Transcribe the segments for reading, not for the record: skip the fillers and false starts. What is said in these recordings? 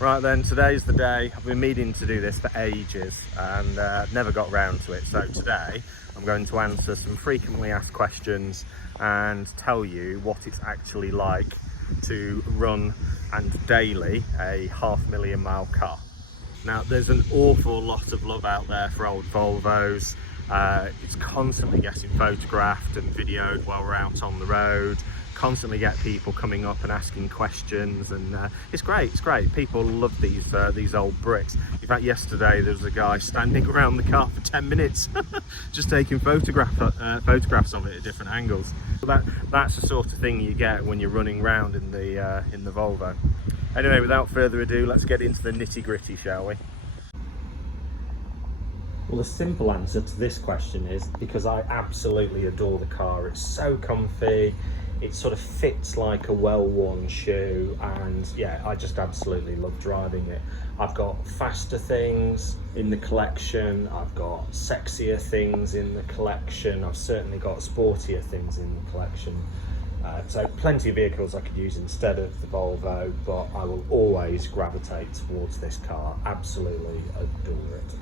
Right then, today's the day. I've been meaning to do this for ages and never got round to it. So today I'm going to answer some frequently asked questions and tell you what it's actually like to run and daily a 500,000 mile car. Now, there's an awful lot of love out there for old Volvos. It's constantly getting photographed and videoed while we're out on the road. Constantly get people coming up and asking questions, and it's great. People love these old bricks. In fact, yesterday there was a guy standing around the car for 10 minutes just taking photographs of it at different angles. That's the sort of thing you get when you're running around in the Volvo. Anyway, without further ado, let's get into the nitty-gritty, shall we? Well, the simple answer to this question is because I absolutely adore the car. It's so comfy, it sort of fits like a well-worn shoe, and yeah, I just absolutely love driving it. I've got faster things in the collection, I've got sexier things in the collection, I've certainly got sportier things in the collection. So plenty of vehicles I could use instead of the Volvo, but I will always gravitate towards this car. Absolutely adore it.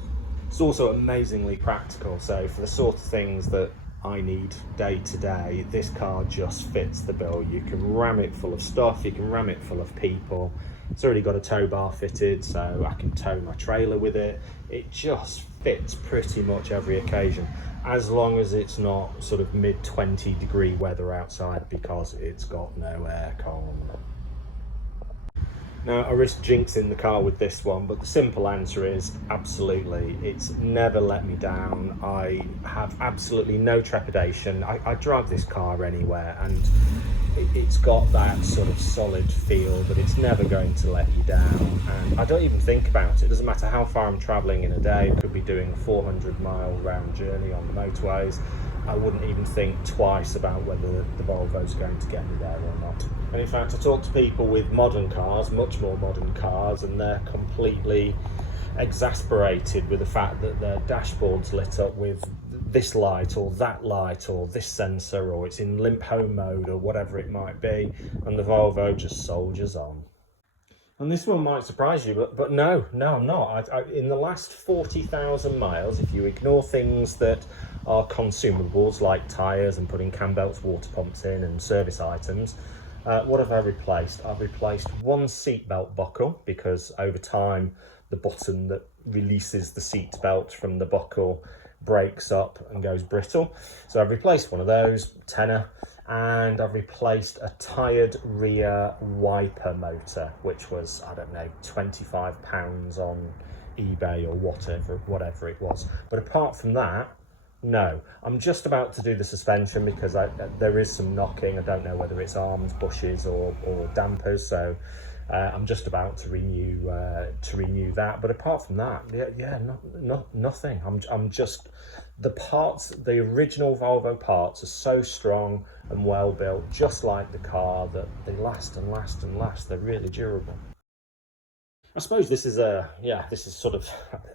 It's also amazingly practical, so for the sort of things that I need day to day, this car just fits the bill. You can ram it full of stuff, you can ram it full of people. It's already got a tow bar fitted, so I can tow my trailer with it. It just fits pretty much every occasion, as long as it's not sort of mid-20 degree weather outside, because it's got no aircon. Now, I risk jinxing the car with this one, but the simple answer is absolutely. It's never let me down. I have absolutely no trepidation. I drive this car anywhere, and it's got that sort of solid feel that it's never going to let you down. And I don't even think about it. It doesn't matter how far I'm traveling in a day. I could be doing a 400-mile round journey on the motorways. I wouldn't even think twice about whether the Volvo's going to get me there or not. And in fact, I talk to people with modern cars, much more modern cars, and they're completely exasperated with the fact that their dashboard's lit up with this light or that light or this sensor, or it's in limp home mode or whatever it might be, and the Volvo just soldiers on. And this one might surprise you, but no, I'm not. In the last 40,000 miles, if you ignore things that are consumables like tyres and putting cam belts, water pumps in and service items, what have I replaced? I've replaced one seatbelt buckle, because over time the button that releases the seatbelt from the buckle breaks up and goes brittle. So I've replaced one of those, tenner, and I've replaced a tired rear wiper motor, which was, I don't know, £25 on eBay or whatever it was. But apart from that, no. I'm just about to do the suspension because there is some knocking. I don't know whether it's arms, bushes or dampers, so I'm just about to renew that. But apart from that, nothing. I'm just, the parts, the original Volvo parts are so strong and well built, just like the car, that they last and last and last. They're really durable. I suppose this is sort of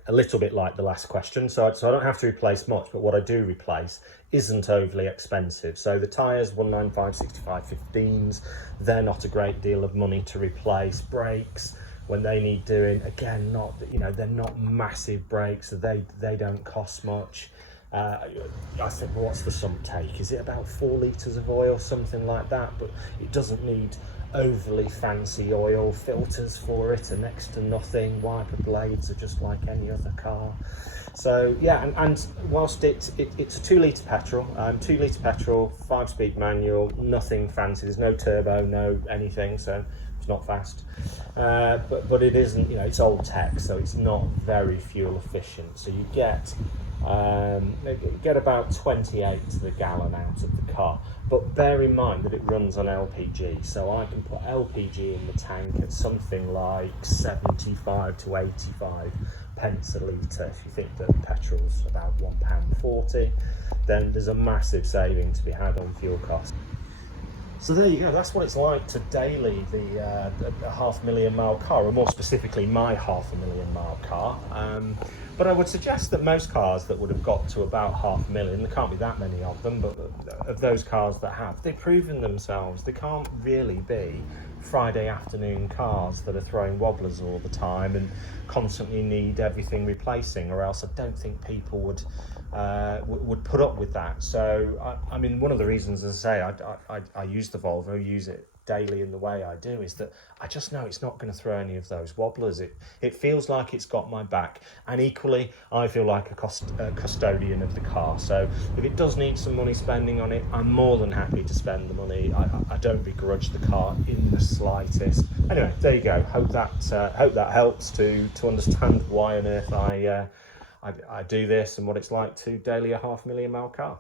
a little bit like the last question, so I don't have to replace much, but what I do replace isn't overly expensive. So the tyres, 195/65 15s, they're not a great deal of money to replace. Brakes, when they need doing, again, not, they're not massive brakes, so they don't cost much. I think, what's the sum take? Is it about 4 litres of oil, something like that? But it doesn't need overly fancy oil. Filters for it are next to nothing. Wiper blades are just like any other car. So yeah, and whilst it's a 2 litre petrol, 2 litre petrol, 5-speed manual, nothing fancy. There's no turbo, no anything, so it's not fast. But it isn't, it's old tech, so it's not very fuel efficient. So you get about 28 to the gallon out of the car, but bear in mind that it runs on LPG, so I can put LPG in the tank at something like 75 to 85 pence a litre. If you think that petrol's about £1.40, then there's a massive saving to be had on fuel costs. So there you go, that's what it's like to daily the 500,000 mile car, or more specifically my 500,000 mile car. But I would suggest that most cars that would have got to about 500,000, there can't be that many of them, but of those cars that have, they've proven themselves. They can't really be Friday afternoon cars that are throwing wobblers all the time and constantly need everything replacing, or else I don't think people would put up with that. So I mean, one of the reasons, as I say, I use the Volvo, use it daily in the way I do, is that I just know it's not going to throw any of those wobblers. It feels like it's got my back, and equally I feel like a custodian of the car. So if it does need some money spending on it, I'm more than happy to spend the money. I don't begrudge the car in the slightest. Anyway, there you go. Hope that helps to understand why on earth I do this and what it's like to daily a 500,000 mile car.